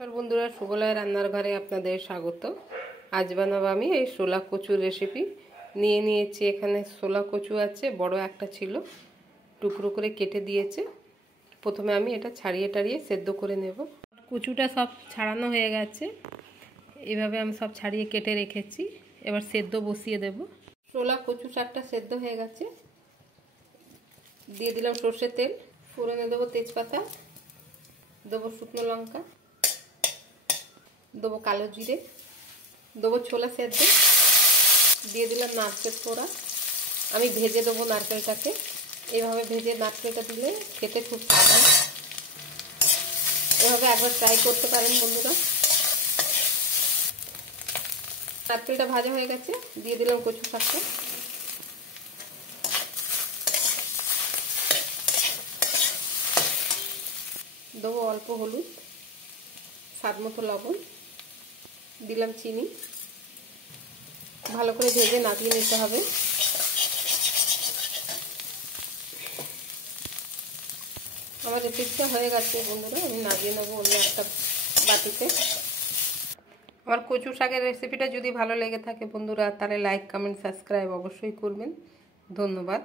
নমস্কার বন্ধুরা, সুবলয় রান্নার ঘরে আপনাদের স্বাগত। আজ বানাবো আমি এই শোলা কচুর রেসিপি। নিয়েছি এখানে শোলা কচু আছে, বড় একটা ছিল, টুকরো করে কেটে দিয়েছে। প্রথমে আমি এটা ছাড়িয়ে টাড়িয়ে সেদ্ধ করে নেব। কচুটা সব ছাড়ানো হয়ে গেছে, এভাবে আমি সব ছাড়িয়ে কেটে রেখেছি। এবার সেদ্ধ বসিয়ে দেব। শোলা কচু শাকটা সেদ্ধ হয়ে গেছে, দিয়ে দিলাম সর্ষের তেল, ফোড়নে দেবো তেজপাতা, দেবো শুকনো লঙ্কা, দেবো কালো জিরে, দেবো ছোলা সেদ্ধ, দিয়ে দিলাম নারকেল কোড়া। আমি ভেজে দেবো নারকেলটাকে, এভাবে ভেজে নারকেলটা দিলে খেতে খুব স্বাদ হয়। এভাবে একবার ট্রাই করতে পারেন বন্ধুরা। নারকেলটা ভাজা হয়ে গেছে, দিয়ে দিলাম কচু শাকটা, দেবো অল্প হলুদ, স্বাদ মতো লবণ, দিলাম চিনি। ভালো করে ভেজে নামিয়ে নিতে হবে। আমার রেসিপিটা হয়ে গেছে বন্ধুরা, আমি নামিয়ে নেবো অন্য একটা বাটিতে। আমার কচু শাকের রেসিপিটা যদি ভালো লেগে থাকে বন্ধুরা, তাহলে লাইক, কমেন্ট, সাবস্ক্রাইব অবশ্যই করবেন। ধন্যবাদ।